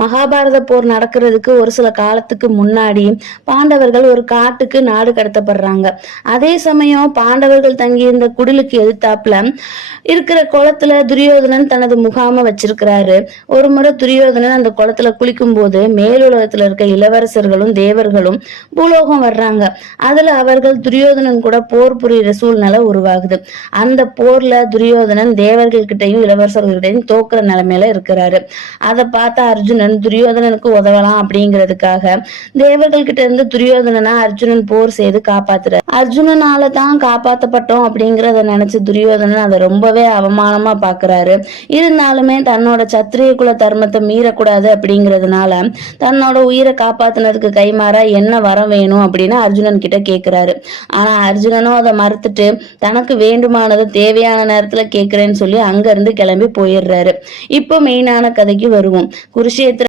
மகாபாரத போர் நடக்கிறதுக்கு ஒரு சில காலத்துக்கு முன்னாடி பாண்டவர்கள் ஒரு காட்டுக்கு நாடு கடத்தப்படுறாங்க. அதே சமயம் பாண்டவர்கள் தங்கியிருந்த குடிலுக்கு எதிர்த்தாப்புல இருக்கிற குளத்துல துரியோதனன் தனது முகாம வச்சிருக்கிறாரு. ஒரு முறை துரியோதனன் அந்த குளத்துல குளிக்கும் போது மேலுலகத்துல இருக்க இளவரசர்களும் தேவர்களும் பூலோகம் வர்றாங்க. அதுல அவர்கள் துரியோதனன் கூட போர் புரியுற சூழ்நிலை உருவாகுது. அந்த போர்ல துரியோதனன் தேவர்கள் கிட்டையும் இளவரசர்கள்கிட்டையும் தோக்குற நிலைமையில இருக்கிறாரு. அதை பார்த்த அர்ஜுனன் துரியோதனனுக்கு உதவலாம் அப்படிங்கிறதுக்காக தேவர்கள் கிட்ட இருந்து துரியோதனனா அர்ஜுனன் போர் செய்து காப்பாத்துறாரு. அர்ஜுனனால தான் காப்பாத்தப்பட்டோம் அப்படிங்கறத நினைச்சு துரியோதனன் அதை ரொம்பவே அவமானமா பாக்குறாரு. இருந்தாலுமே தன்னோட சத்திரிய குல தர்மத்தை மீறக்கூடாது அப்படிங்கிறதுனால தன்னோட உயிரை காப்பாத்தினதுக்கு கைமாறா என்ன வரம் வேணும் அப்படின்னு அர்ஜுனன் கிட்ட கேக்குறாரு. ஆனா அர்ஜுனனும் அதை மறுத்துட்டு தனக்கு வேண்டுமானது தேவையான நேரத்துல கேக்குறேன்னு சொல்லி அங்க இருந்து கிளம்பி போயிடுறாரு. இப்போ மெயினான கதைக்கு வருவோம். குருஷேத்திர